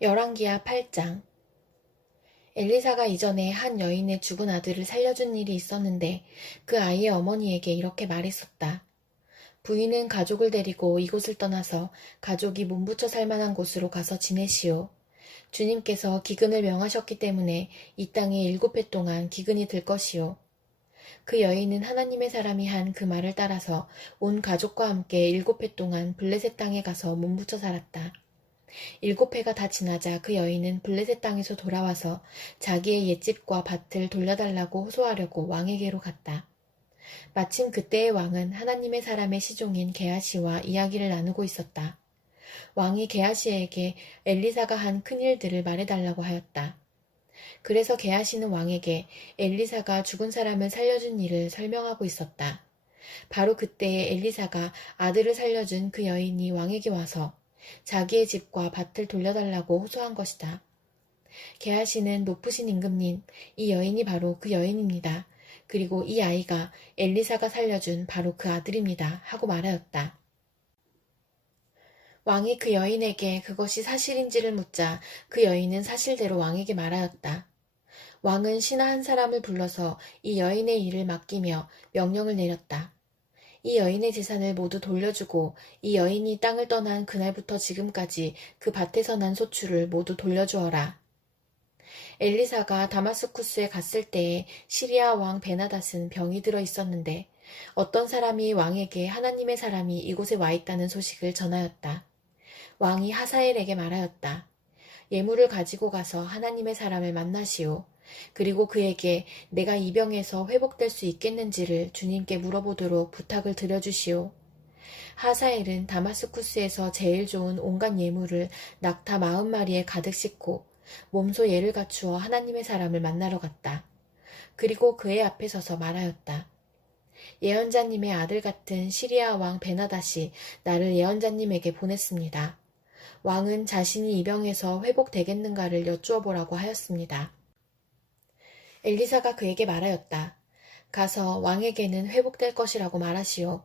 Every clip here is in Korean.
열왕기하 8장. 엘리사가 이전에 한 여인의 죽은 아들을 살려준 일이 있었는데 그 아이의 어머니에게 이렇게 말했었다. 부인은 가족을 데리고 이곳을 떠나서 가족이 몸붙여 살만한 곳으로 가서 지내시오. 주님께서 기근을 명하셨기 때문에 이 땅에 7해 동안 기근이 들 것이오. 그 여인은 하나님의 사람이 한 그 말을 따라서 온 가족과 함께 7해 동안 블레셋 땅에 가서 몸붙여 살았다. 7해가 다 지나자 그 여인은 블레셋 땅에서 돌아와서 자기의 옛집과 밭을 돌려달라고 호소하려고 왕에게로 갔다. 마침 그때의 왕은 하나님의 사람의 시종인 게하시와 이야기를 나누고 있었다. 왕이 게하시에게 엘리사가 한 큰일들을 말해달라고 하였다. 그래서 게하시는 왕에게 엘리사가 죽은 사람을 살려준 일을 설명하고 있었다. 바로 그때에 엘리사가 아들을 살려준 그 여인이 왕에게 와서 자기의 집과 밭을 돌려달라고 호소한 것이다. 게하시는 높으신 임금님, 이 여인이 바로 그 여인입니다. 그리고 이 아이가 엘리사가 살려준 바로 그 아들입니다. 하고 말하였다. 왕이 그 여인에게 그것이 사실인지를 묻자 그 여인은 사실대로 왕에게 말하였다. 왕은 신하 한 사람을 불러서 이 여인의 일을 맡기며 명령을 내렸다. 이 여인의 재산을 모두 돌려주고 이 여인이 땅을 떠난 그날부터 지금까지 그 밭에서 난 소출을 모두 돌려주어라. 엘리사가 다마스쿠스에 갔을 때에 시리아 왕 베나닷은 병이 들어 있었는데 어떤 사람이 왕에게 하나님의 사람이 이곳에 와 있다는 소식을 전하였다. 왕이 하사엘에게 말하였다. 예물을 가지고 가서 하나님의 사람을 만나시오. 그리고 그에게 내가 이 병에서 회복될 수 있겠는지를 주님께 물어보도록 부탁을 드려주시오. 하사엘은 다마스쿠스에서 제일 좋은 온갖 예물을 낙타 40마리에 가득 싣고 몸소 예를 갖추어 하나님의 사람을 만나러 갔다. 그리고 그의 앞에 서서 말하였다. 예언자님의 아들 같은 시리아 왕 베나닷이 나를 예언자님에게 보냈습니다. 왕은 자신이 이 병에서 회복되겠는가를 여쭈어 보라고 하였습니다. 엘리사가 그에게 말하였다. 가서 왕에게는 회복될 것이라고 말하시오.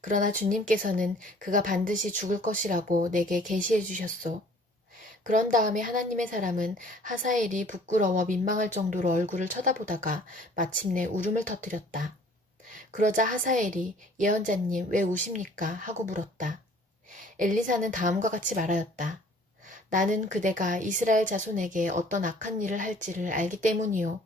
그러나 주님께서는 그가 반드시 죽을 것이라고 내게 계시해 주셨소. 그런 다음에 하나님의 사람은 하사엘이 부끄러워 민망할 정도로 얼굴을 쳐다보다가 마침내 울음을 터뜨렸다. 그러자 하사엘이 예언자님 왜 우십니까? 하고 물었다. 엘리사는 다음과 같이 말하였다. 나는 그대가 이스라엘 자손에게 어떤 악한 일을 할지를 알기 때문이요.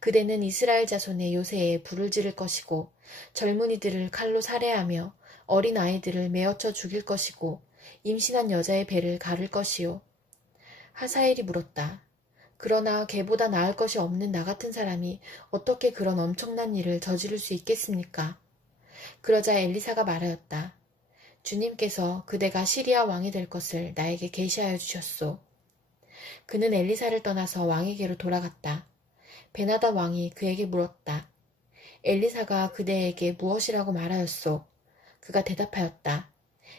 그대는 이스라엘 자손의 요새에 불을 지를 것이고 젊은이들을 칼로 살해하며 어린 아이들을 메어쳐 죽일 것이고 임신한 여자의 배를 가를 것이요. 하사엘이 물었다. 그러나 걔보다 나을 것이 없는 나 같은 사람이 어떻게 그런 엄청난 일을 저지를 수 있겠습니까? 그러자 엘리사가 말하였다. 주님께서 그대가 시리아 왕이 될 것을 나에게 계시하여 주셨소. 그는 엘리사를 떠나서 왕에게로 돌아갔다. 베나닷 왕이 그에게 물었다. 엘리사가 그대에게 무엇이라고 말하였소? 그가 대답하였다.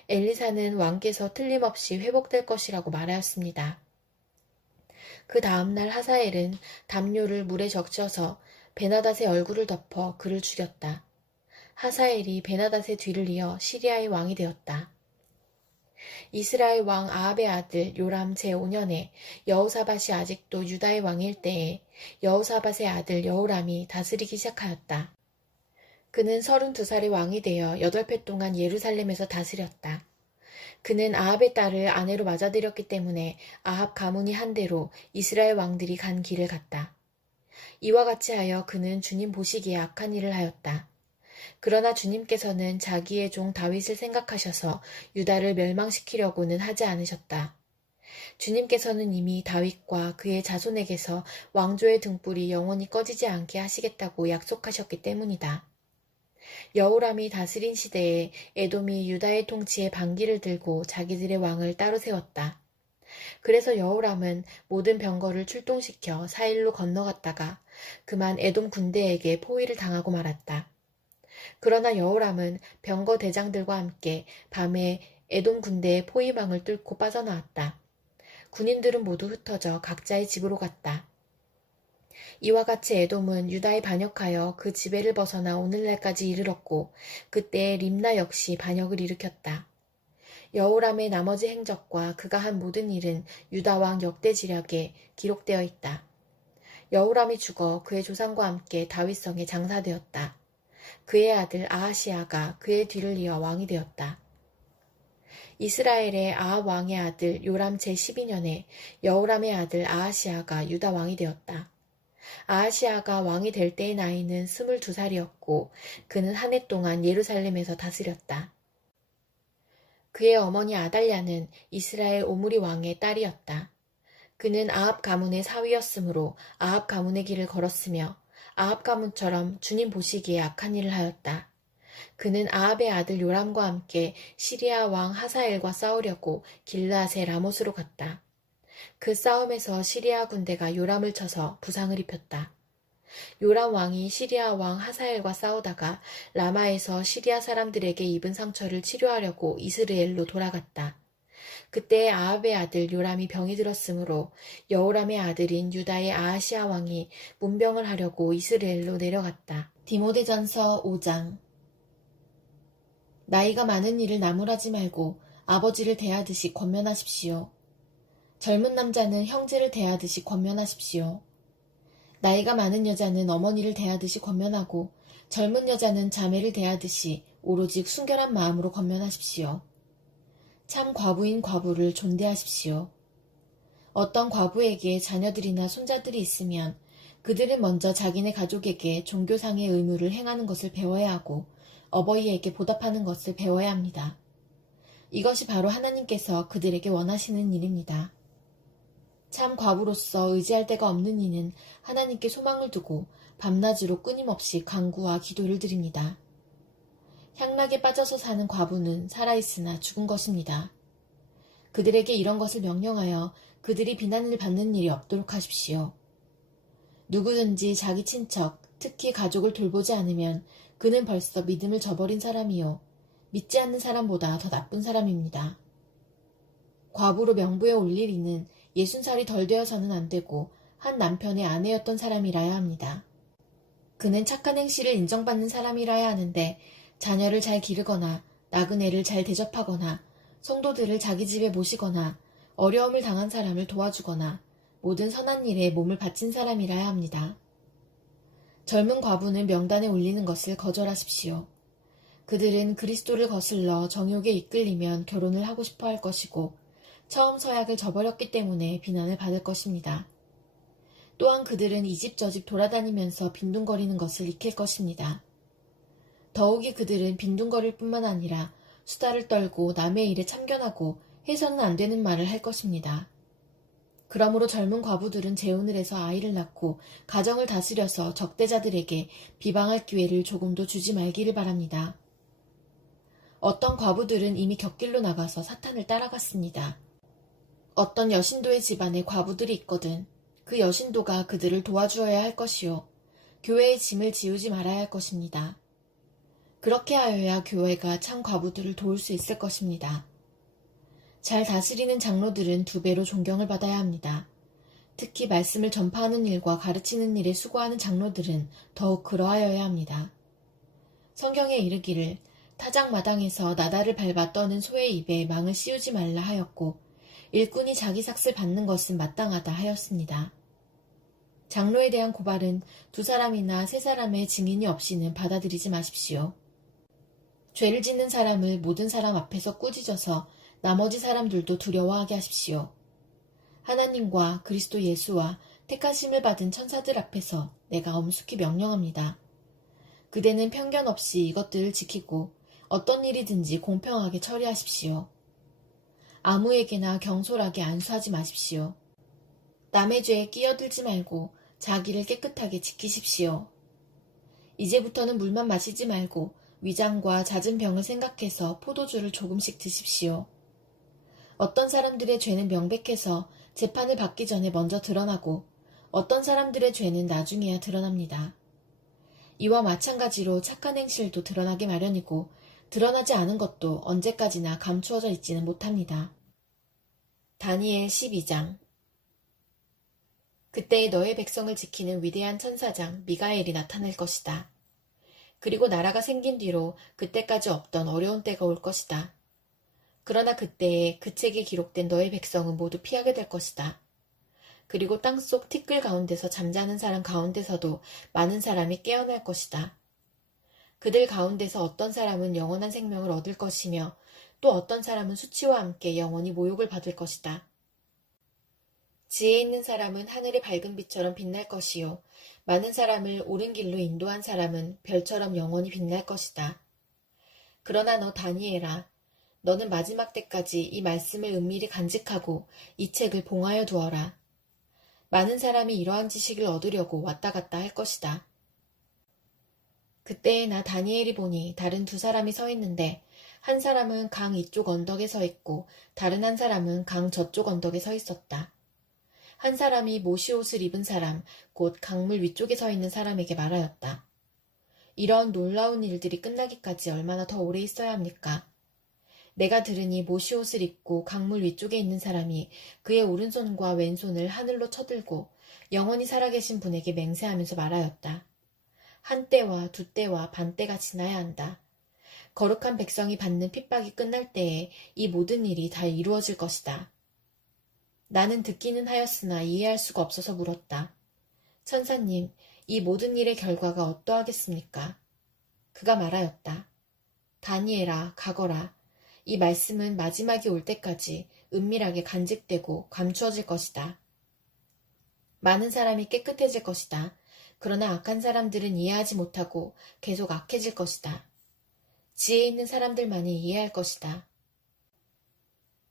엘리사는 왕께서 틀림없이 회복될 것이라고 말하였습니다. 그 다음날 하사엘은 담요를 물에 적셔서 베나닷의 얼굴을 덮어 그를 죽였다. 하사엘이 베나닷의 뒤를 이어 시리아의 왕이 되었다. 이스라엘 왕 아합의 아들 요람 제5년에 여호사밧이 아직도 유다의 왕일 때에 여호사밧의 아들 여호람이 다스리기 시작하였다. 그는 32살의 왕이 되어 8해 동안 예루살렘에서 다스렸다. 그는 아합의 딸을 아내로 맞아들였기 때문에 아합 가문이 한 대로 이스라엘 왕들이 간 길을 갔다. 이와 같이 하여 그는 주님 보시기에 악한 일을 하였다. 그러나 주님께서는 자기의 종 다윗을 생각하셔서 유다를 멸망시키려고는 하지 않으셨다. 주님께서는 이미 다윗과 그의 자손에게서 왕조의 등불이 영원히 꺼지지 않게 하시겠다고 약속하셨기 때문이다. 여호람이 다스린 시대에 에돔이 유다의 통치에 반기를 들고 자기들의 왕을 따로 세웠다. 그래서 여호람은 모든 병거를 출동시켜 사일로 건너갔다가 그만 에돔 군대에게 포위를 당하고 말았다. 그러나 여호람은 병거 대장들과 함께 밤에 에돔 군대의 포위망을 뚫고 빠져나왔다. 군인들은 모두 흩어져 각자의 집으로 갔다. 이와 같이 에돔은 유다에 반역하여 그 지배를 벗어나 오늘날까지 이르렀고 그때 림나 역시 반역을 일으켰다. 여호람의 나머지 행적과 그가 한 모든 일은 유다왕 역대지략에 기록되어 있다. 여호람이 죽어 그의 조상과 함께 다윗성에 장사되었다. 그의 아들 아하시아가 그의 뒤를 이어 왕이 되었다. 이스라엘의 아합 왕의 아들 요람 제12년에 여호람의 아들 아하시아가 유다 왕이 되었다. 아하시아가 왕이 될 때의 나이는 22살이었고 그는 한 해 동안 예루살렘에서 다스렸다. 그의 어머니 아달랴는 이스라엘 오므리 왕의 딸이었다. 그는 아합 가문의 사위였으므로 아합 가문의 길을 걸었으며 아합 가문처럼 주님 보시기에 악한 일을 하였다. 그는 아합의 아들 요람과 함께 시리아 왕 하사엘과 싸우려고 길르앗의 라못으로 갔다. 그 싸움에서 시리아 군대가 요람을 쳐서 부상을 입혔다. 요람 왕이 시리아 왕 하사엘과 싸우다가 라마에서 시리아 사람들에게 입은 상처를 치료하려고 이스라엘로 돌아갔다. 그때 아합의 아들 요람이 병이 들었으므로 여호람의 아들인 유다의 아하시아 왕이 문병을 하려고 이스라엘로 내려갔다. 디모데전서 5장. 나이가 많은 이를 나무라지 말고 아버지를 대하듯이 권면하십시오. 젊은 남자는 형제를 대하듯이 권면하십시오. 나이가 많은 여자는 어머니를 대하듯이 권면하고 젊은 여자는 자매를 대하듯이 오로지 순결한 마음으로 권면하십시오. 참 과부인 과부를 존대하십시오. 어떤 과부에게 자녀들이나 손자들이 있으면 그들은 먼저 자기네 가족에게 종교상의 의무를 행하는 것을 배워야 하고 어버이에게 보답하는 것을 배워야 합니다. 이것이 바로 하나님께서 그들에게 원하시는 일입니다. 참 과부로서 의지할 데가 없는 이는 하나님께 소망을 두고 밤낮으로 끊임없이 간구와 기도를 드립니다. 향락에 빠져서 사는 과부는 살아있으나 죽은 것입니다. 그들에게 이런 것을 명령하여 그들이 비난을 받는 일이 없도록 하십시오. 누구든지 자기 친척, 특히 가족을 돌보지 않으면 그는 벌써 믿음을 저버린 사람이요. 믿지 않는 사람보다 더 나쁜 사람입니다. 과부로 명부에 올릴 이는 60살이 덜 되어서는 안 되고 한 남편의 아내였던 사람이라야 합니다. 그는 착한 행실을 인정받는 사람이라야 하는데 자녀를 잘 기르거나 나그네를 잘 대접하거나 성도들을 자기 집에 모시거나 어려움을 당한 사람을 도와주거나 모든 선한 일에 몸을 바친 사람이라야 합니다. 젊은 과부는 명단에 올리는 것을 거절하십시오. 그들은 그리스도를 거슬러 정욕에 이끌리면 결혼을 하고 싶어 할 것이고 처음 서약을 저버렸기 때문에 비난을 받을 것입니다. 또한 그들은 이 집 저 집 돌아다니면서 빈둥거리는 것을 익힐 것입니다. 더욱이 그들은 빈둥거릴 뿐만 아니라 수다를 떨고 남의 일에 참견하고 해서는 안 되는 말을 할 것입니다. 그러므로 젊은 과부들은 재혼을 해서 아이를 낳고 가정을 다스려서 적대자들에게 비방할 기회를 조금도 주지 말기를 바랍니다. 어떤 과부들은 이미 곁길로 나가서 사탄을 따라갔습니다. 어떤 여신도의 집안에 과부들이 있거든 그 여신도가 그들을 도와주어야 할 것이요. 교회의 짐을 지우지 말아야 할 것입니다. 그렇게 하여야 교회가 참 과부들을 도울 수 있을 것입니다. 잘 다스리는 장로들은 2배로 존경을 받아야 합니다. 특히 말씀을 전파하는 일과 가르치는 일에 수고하는 장로들은 더욱 그러하여야 합니다. 성경에 이르기를 타작마당에서 나다를 밟아 떠는 소의 입에 망을 씌우지 말라 하였고 일꾼이 자기 삭슬 받는 것은 마땅하다 하였습니다. 장로에 대한 고발은 2사람이나 3사람의 증인이 없이는 받아들이지 마십시오. 죄를 짓는 사람을 모든 사람 앞에서 꾸짖어서 나머지 사람들도 두려워하게 하십시오. 하나님과 그리스도 예수와 택하심을 받은 천사들 앞에서 내가 엄숙히 명령합니다. 그대는 편견 없이 이것들을 지키고 어떤 일이든지 공평하게 처리하십시오. 아무에게나 경솔하게 안수하지 마십시오. 남의 죄에 끼어들지 말고 자기를 깨끗하게 지키십시오. 이제부터는 물만 마시지 말고 위장과 잦은 병을 생각해서 포도주를 조금씩 드십시오. 어떤 사람들의 죄는 명백해서 재판을 받기 전에 먼저 드러나고 어떤 사람들의 죄는 나중에야 드러납니다. 이와 마찬가지로 착한 행실도 드러나기 마련이고 드러나지 않은 것도 언제까지나 감추어져 있지는 못합니다. 다니엘 12장. 그때 너의 백성을 지키는 위대한 천사장 미가엘이 나타날 것이다. 그리고 나라가 생긴 뒤로 그때까지 없던 어려운 때가 올 것이다. 그러나 그때에 그 책에 기록된 너의 백성은 모두 피하게 될 것이다. 그리고 땅속 티끌 가운데서 잠자는 사람 가운데서도 많은 사람이 깨어날 것이다. 그들 가운데서 어떤 사람은 영원한 생명을 얻을 것이며 또 어떤 사람은 수치와 함께 영원히 모욕을 받을 것이다. 지혜 있는 사람은 하늘의 밝은 빛처럼 빛날 것이요. 많은 사람을 옳은 길로 인도한 사람은 별처럼 영원히 빛날 것이다. 그러나 너 다니엘아, 너는 마지막 때까지 이 말씀을 은밀히 간직하고 이 책을 봉하여 두어라. 많은 사람이 이러한 지식을 얻으려고 왔다 갔다 할 것이다. 그때에 나 다니엘이 보니 다른 두 사람이 서 있는데 한 사람은 강 이쪽 언덕에 서 있고 다른 한 사람은 강 저쪽 언덕에 서 있었다. 한 사람이 모시옷을 입은 사람, 곧 강물 위쪽에 서 있는 사람에게 말하였다. 이런 놀라운 일들이 끝나기까지 얼마나 더 오래 있어야 합니까? 내가 들으니 모시옷을 입고 강물 위쪽에 있는 사람이 그의 오른손과 왼손을 하늘로 쳐들고 영원히 살아계신 분에게 맹세하면서 말하였다. 한 때와 두 때와 반 때가 지나야 한다. 거룩한 백성이 받는 핍박이 끝날 때에 이 모든 일이 다 이루어질 것이다. 나는 듣기는 하였으나 이해할 수가 없어서 물었다. 천사님, 이 모든 일의 결과가 어떠하겠습니까? 그가 말하였다. 다니엘아, 가거라. 이 말씀은 마지막이 올 때까지 은밀하게 간직되고 감추어질 것이다. 많은 사람이 깨끗해질 것이다. 그러나 악한 사람들은 이해하지 못하고 계속 악해질 것이다. 지혜 있는 사람들만이 이해할 것이다.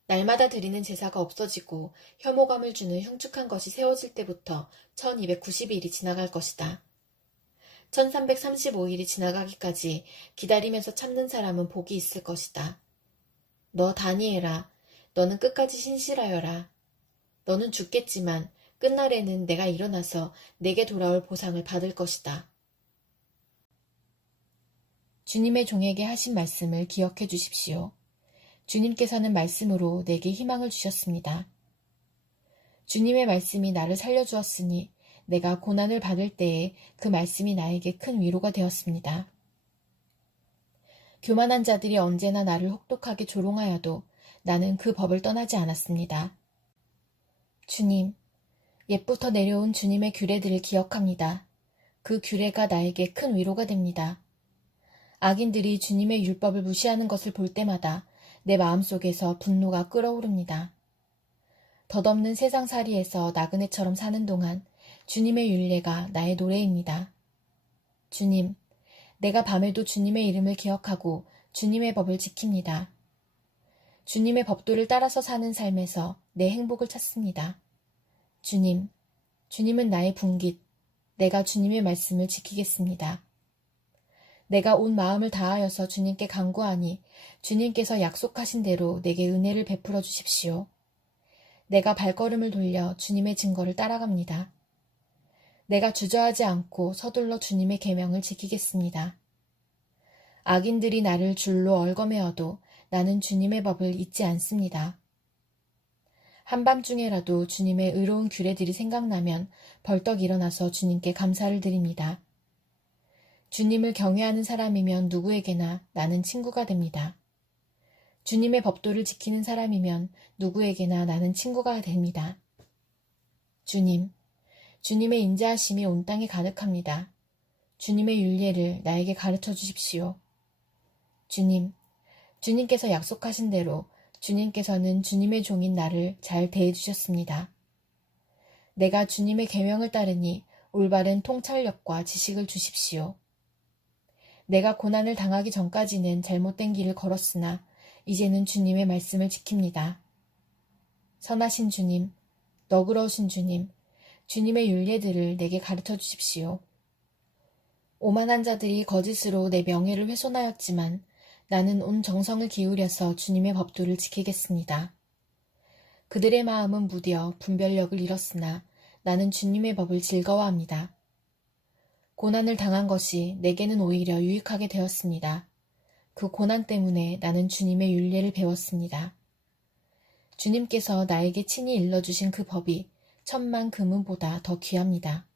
날마다 드리는 제사가 없어지고 혐오감을 주는 흉측한 것이 세워질 때부터 1290일이 지나갈 것이다. 1335일이 지나가기까지 기다리면서 참는 사람은 복이 있을 것이다. 너 다니엘아, 너는 끝까지 신실하여라. 너는 죽겠지만 끝날에는 내가 일어나서 내게 돌아올 보상을 받을 것이다. 주님의 종에게 하신 말씀을 기억해 주십시오. 주님께서는 말씀으로 내게 희망을 주셨습니다. 주님의 말씀이 나를 살려주었으니 내가 고난을 받을 때에 그 말씀이 나에게 큰 위로가 되었습니다. 교만한 자들이 언제나 나를 혹독하게 조롱하여도 나는 그 법을 떠나지 않았습니다. 주님, 옛부터 내려온 주님의 규례들을 기억합니다. 그 규례가 나에게 큰 위로가 됩니다. 악인들이 주님의 율법을 무시하는 것을 볼 때마다 내 마음속에서 분노가 끓어오릅니다. 덧없는 세상살이에서 나그네처럼 사는 동안 주님의 율례가 나의 노래입니다. 주님, 내가 밤에도 주님의 이름을 기억하고 주님의 법을 지킵니다. 주님의 법도를 따라서 사는 삶에서 내 행복을 찾습니다. 주님, 주님은 나의 분깃, 내가 주님의 말씀을 지키겠습니다. 내가 온 마음을 다하여서 주님께 간구하니 주님께서 약속하신 대로 내게 은혜를 베풀어 주십시오. 내가 발걸음을 돌려 주님의 증거를 따라갑니다. 내가 주저하지 않고 서둘러 주님의 계명을 지키겠습니다. 악인들이 나를 줄로 얽어매어도 나는 주님의 법을 잊지 않습니다. 한밤중에라도 주님의 의로운 규례들이 생각나면 벌떡 일어나서 주님께 감사를 드립니다. 주님을 경외하는 사람이면 누구에게나 나는 친구가 됩니다. 주님의 법도를 지키는 사람이면 누구에게나 나는 친구가 됩니다. 주님, 주님의 인자하심이 온 땅에 가득합니다. 주님의 율례를 나에게 가르쳐 주십시오. 주님, 주님께서 약속하신 대로 주님께서는 주님의 종인 나를 잘 대해주셨습니다. 내가 주님의 계명을 따르니 올바른 통찰력과 지식을 주십시오. 내가 고난을 당하기 전까지는 잘못된 길을 걸었으나 이제는 주님의 말씀을 지킵니다. 선하신 주님, 너그러우신 주님, 주님의 율례들을 내게 가르쳐 주십시오. 오만한 자들이 거짓으로 내 명예를 훼손하였지만 나는 온 정성을 기울여서 주님의 법도를 지키겠습니다. 그들의 마음은 무뎌 분별력을 잃었으나 나는 주님의 법을 즐거워합니다. 고난을 당한 것이 내게는 오히려 유익하게 되었습니다. 그 고난 때문에 나는 주님의 율례를 배웠습니다. 주님께서 나에게 친히 일러주신 그 법이 천만 금은보다 더 귀합니다.